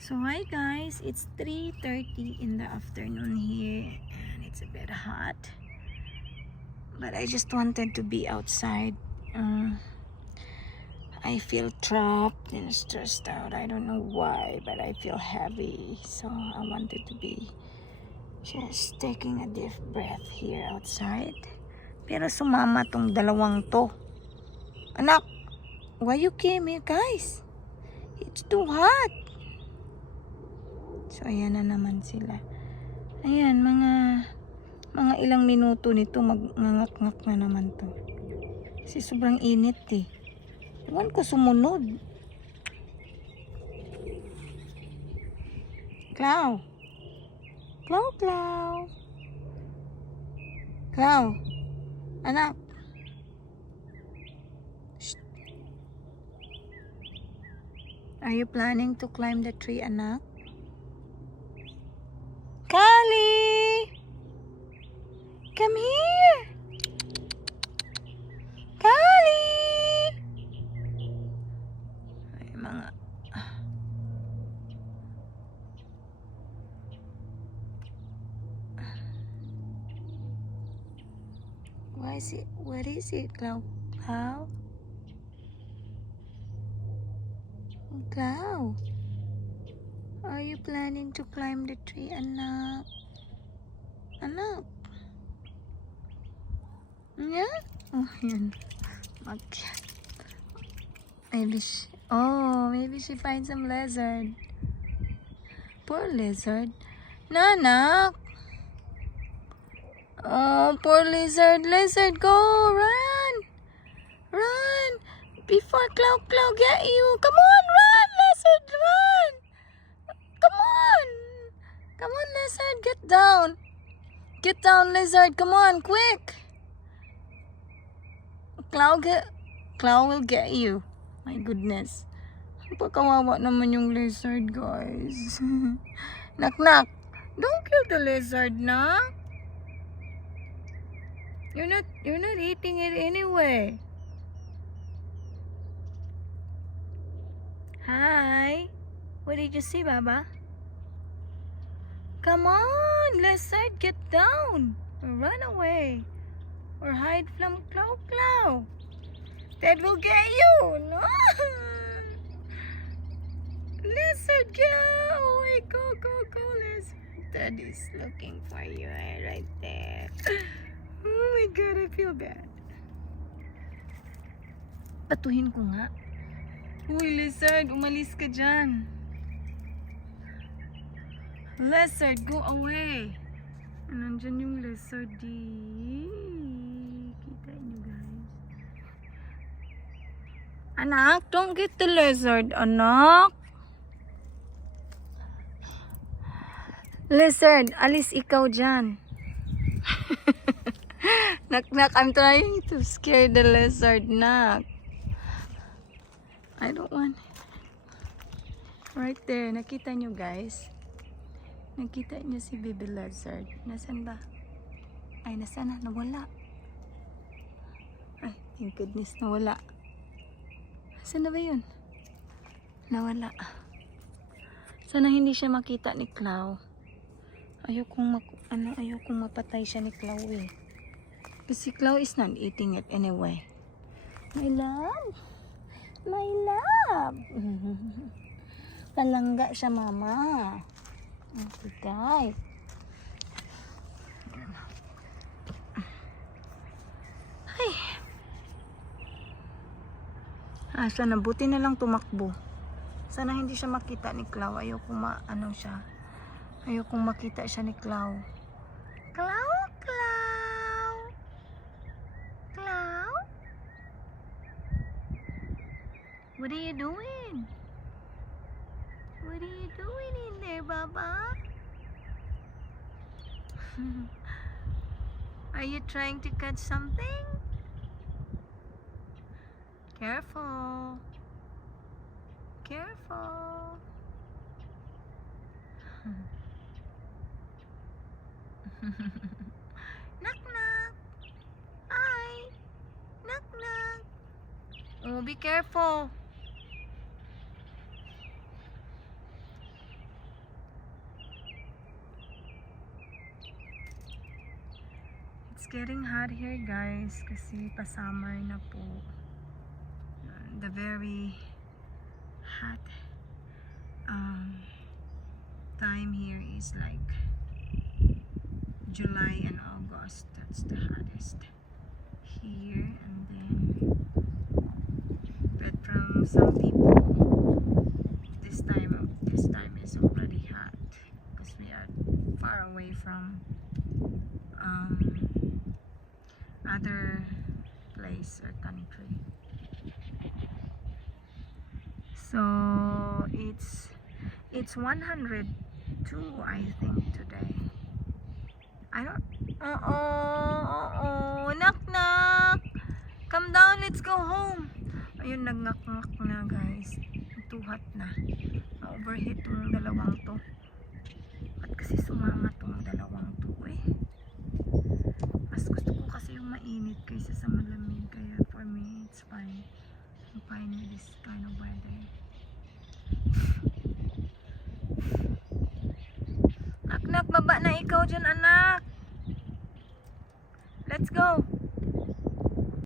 So hi guys, it's 3:30 in the afternoon here and it's a bit hot, but I just wanted to be outside. I feel trapped and stressed out. I don't know why, but I feel heavy, so I wanted to be just taking a deep breath here outside. Pero sumama tong dalawang to. Anak, why you came here guys? It's too hot. So ayan na naman sila. Ayan, mga ilang minuto nito magngangak-ngak na naman to. Kasi sobrang init eh. Ewan ko sumunod. Clow. Clow, Clow. Clow. Anak. Shh. Are you planning to climb the tree, anak? Kali! Come here! Kali! Ay, mga... What is it, Clow? Clow? Clow? Are you planning to climb the tree, anak? Anak? Yeah? Oh, yun. Okay. Maybe she finds some lizard. Poor lizard. Nanak! Oh, poor lizard. Lizard, go! Run! Run! Before Clow get you! Come on, run, lizard, run! Come on! Come on, lizard, get down! Get down, lizard, come on, quick! Clow will get you. My goodness. Pagkawawa naman yung lizard, guys. Knock. Don't kill the lizard, knock. You're not eating it anyway. Hi. What did you see, Baba? Come on, lizard, get down. Or run away. Or hide from Clow. That will get you. No. Lizard, go away. Go, lizard. Daddy's looking for you right there. Oh my God, I feel bad. Patuhin ko nga. Uy, lizard, umalis ka dyan. Lizard, go away. Nandyan yung lizard, Kita niyo, guys. Anak, don't get the lizard, anak. Lizard, alis ikaw dyan. Knock, I'm trying to scare the lizard, knock. I don't want it. Right there, nakita nyo guys. Nakita nyo si baby lizard. Nasaan ba? Ay, nasaan na? Nawala. Ay, thank goodness, nawala. Saan na ba yun? Nawala. Sana hindi siya makita ni Clow. Ayokong mapatay siya ni Clow eh. Kasi Clow is not eating it anyway. My love. Kalangga siya, mama. Okay, guys. Ay. Sana buti na lang tumakbo. Sana hindi siya makita ni Clow. Ayokong makita siya ni Clow. Clow? What are you doing? What are you doing in there, Baba? Are you trying to catch something? Careful. Knock. Hi. Knock. Oh, be careful. getting hot here guys kasi pa-summer na po. The very hot time here is like July and August. That's the hottest here. And then but from some people this time is already hot because we are far away from other place or country. So it's 102 I think today. I don't knock knock, come down, let's go home. Ayun, nagngak-ngak na guys, tuhat na, overheat tong dalawang to. At kasi sumama tong dalawang to eh. Mas gusto ko kasi yung mainit kaysa sa malamig, kaya for me it's fine. I'm fine with this kind of weather. Nak nak, baba na ikaw dyan anak. Let's go.